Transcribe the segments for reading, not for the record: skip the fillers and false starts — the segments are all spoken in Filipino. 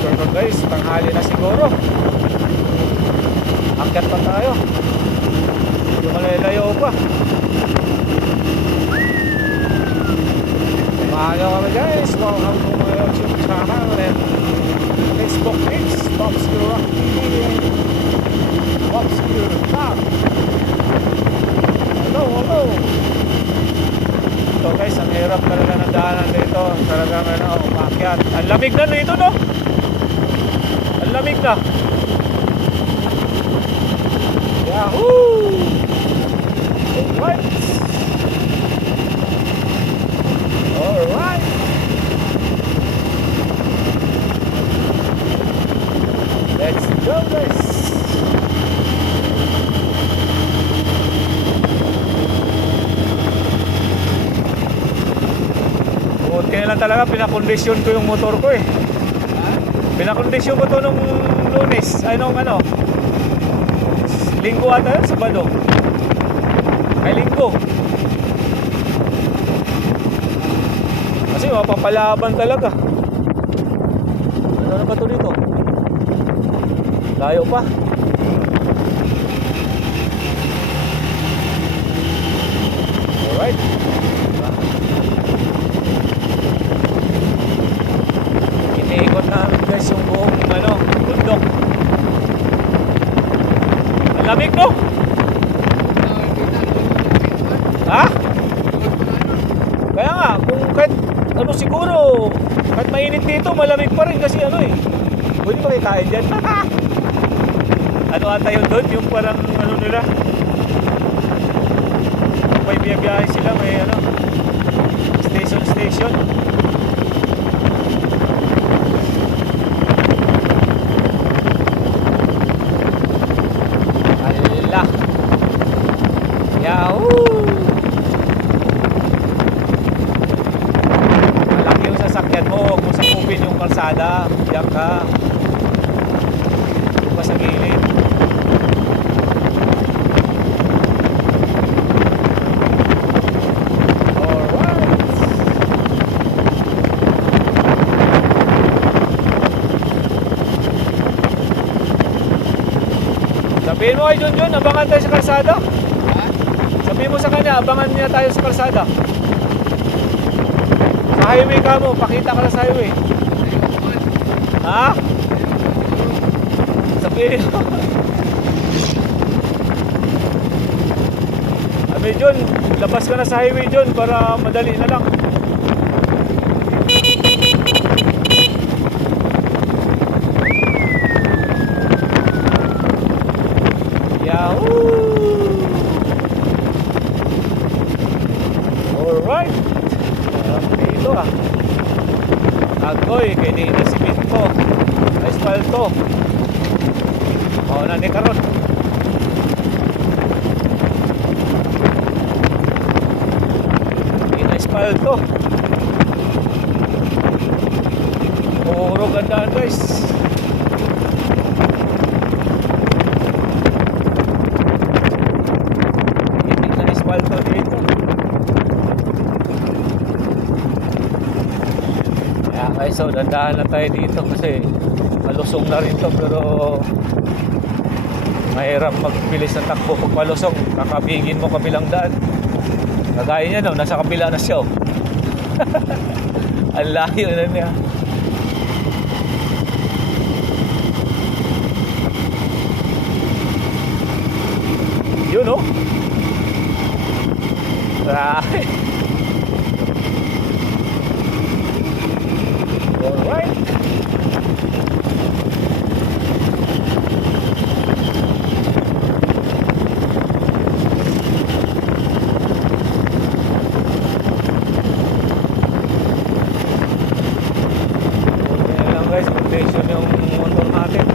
Pero guys, tanghali na siguro. Akyat pa tayo. Yung malalayo pa. Mahalo kami guys. Welcome to my YouTube channel and Facebook page. Popscure Rock TV and Popscure Vlog. Hello, hello. Ito guys, ang hirap talaga ng daanan dito. Talagang umakyat. Ang lamig na dito, no? Ang lamig na. Yahoo! Alright. Alright. Let's go guys. Buti na lang talaga pinakondisyon ko yung motor ko eh. Pinakondisyon ko to nung Lunes. Ay nung Linggo ata yun, Sabado. Ay Linggo. Kasi mapapalaban talaga. Ano na ba ito dito? Layo pa. Alright. Iniikot namin guys yung buong bundok. Ang lamig, no? Ha? Kaya nga, kung kahit siguro, kahit mainit dito, malamig pa rin kasi pwede ba kitain dyan? Ano ata yun doon? Yung parang nila? May biyabiyahe sila, may station. Allah! Yahoo! Malaki yung sasakyan mo, huwag mo sakupin yung kalsada. Diyan ka. Huwag pa sa gilid. Sabihin mo kay Junjun, abangan tayo sa kalsada. Sabihin mo sa kanya, abangan niya tayo sa kalsada. Sa highway ka mo, pakita ka na sa highway. Ha? Sabihin mo. Sabi Jun, labas ka na sa highway Jun para madali na lang. Alright. Dito Agoy, kaya di na simento. Asfalto. Na ni karon. Di na asfalto. Puro gandaan guys. Hindi na asfalto dito. Okay, so dandahan na tayo dito kasi malusong na rin to, pero mahirap magbilis ng takbo pag malusong. Kakabigin mo kabilang daan. Kagaya niya nasa kabila na siya. Ang layo na niya. Yun Right. Alright. Okay lang guys, condition yung motor natin.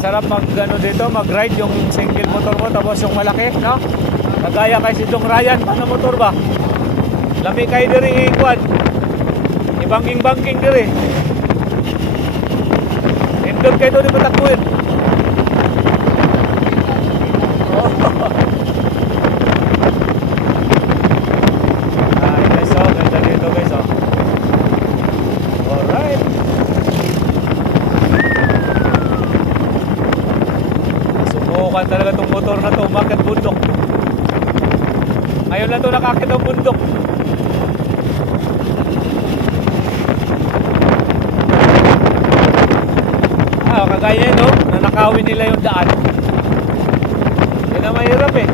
Sarap dito, mag-ride yung single motor mo tapos yung malaki, no? Kagaya kay si Dong Ryan, paano motor ba? Lami kayo diri ikuan. Ibangking-bangking diri. Doon kayo doon ipatakbuhin. Oh. Ay guys, oh, ganda dito guys, oh. Alright. Subukan talaga itong motor na to, umakyat bundok. Ngayon lang to nakakit ang bundok. Kagaya no, nanakawin nila yung daan. Yan ang mahirap eh.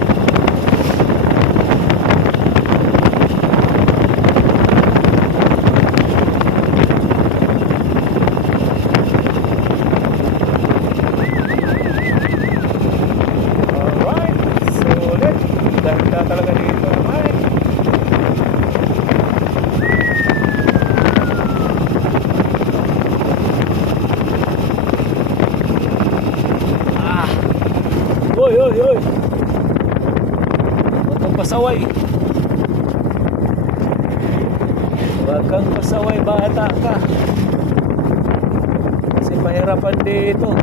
Alright, sulit. Ganda talaga dito naman. Oy, oy, oy. Huwag kang pasaway. Huwag kang pasaway, bata ka. Kasi mahirapan dito.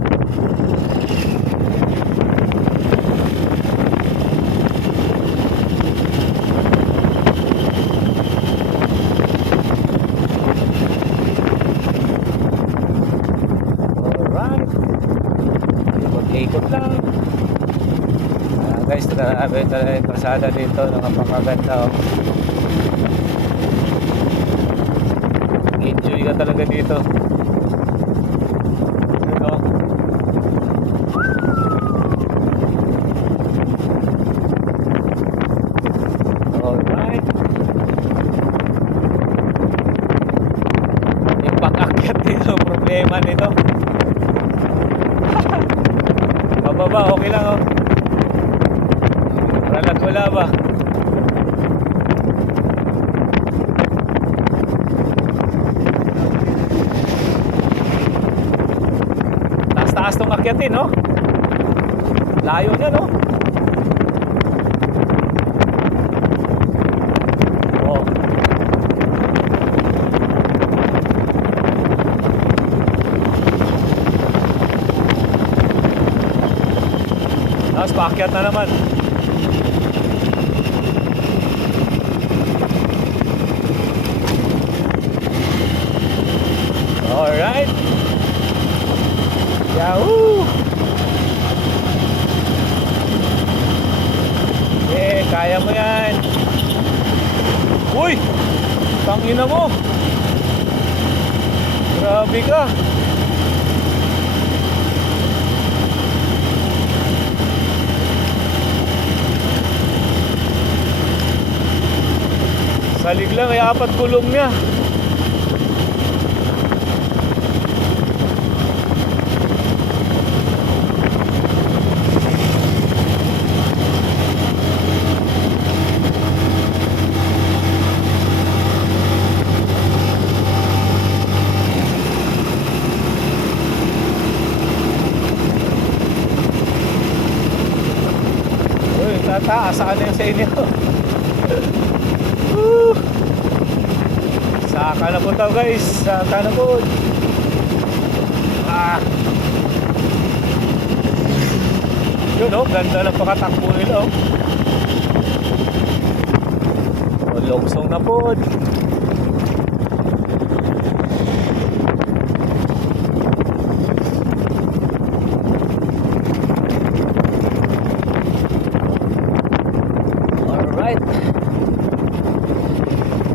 Alright. Mag-ikot lang. Guys, grabe talaga yung pasada dito, napakaganda, oh. Enjoy ka talaga dito. Ito. Alright. Yung pag-akyat dito, problema nito. Bababa, okay lang, oh. Ralag wala ba? Taas-taas tong akyatin, no? Layo niya, no? Oh. Tapos paakyat na naman. Alright. Yahoo! Eh, kaya mo yan. Uy! Tangina mo! Grabe ka! Salig lang, ay 4 gulong niya. Tataas na yung sa inyo. Saka na po tao guys. Saka na po. Yun oh, ganda ng pakatakbo nila oh. Longsong na po.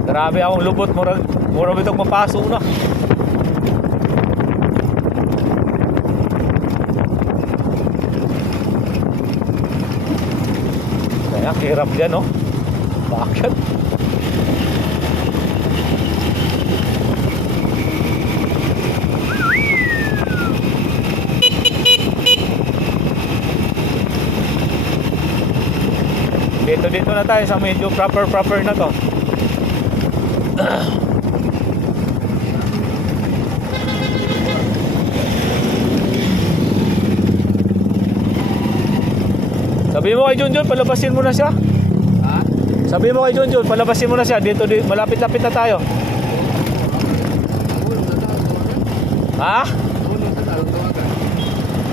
Grabe akong lubot, mura bitong mapasok na. Kaya hirap dyan, no? Bakit? Dito na tayo sa medyo proper na to. Sabi mo kay Junjun, palabasin mo na siya. Ha? Sabi mo kay Junjun, palabasin mo na siya. Dito, malapit-lapit na tayo. Ha?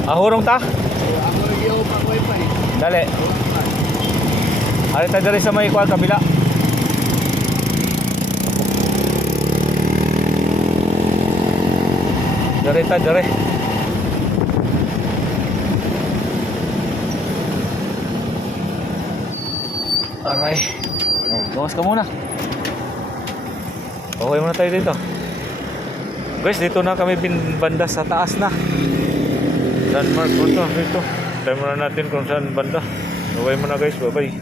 Ahurong ta? Ako lagi ako pang wifi. Dali. Ari ta diri sa may kuwan kabila. Diri ta diri. Aray. Oh, gawas ka muna. Okay muna tayo dito. Guys, dito na kami banda sa taas na. Landmark po to, dito. Tayo muna natin kung saan banda. Okay muna guys, bye bye.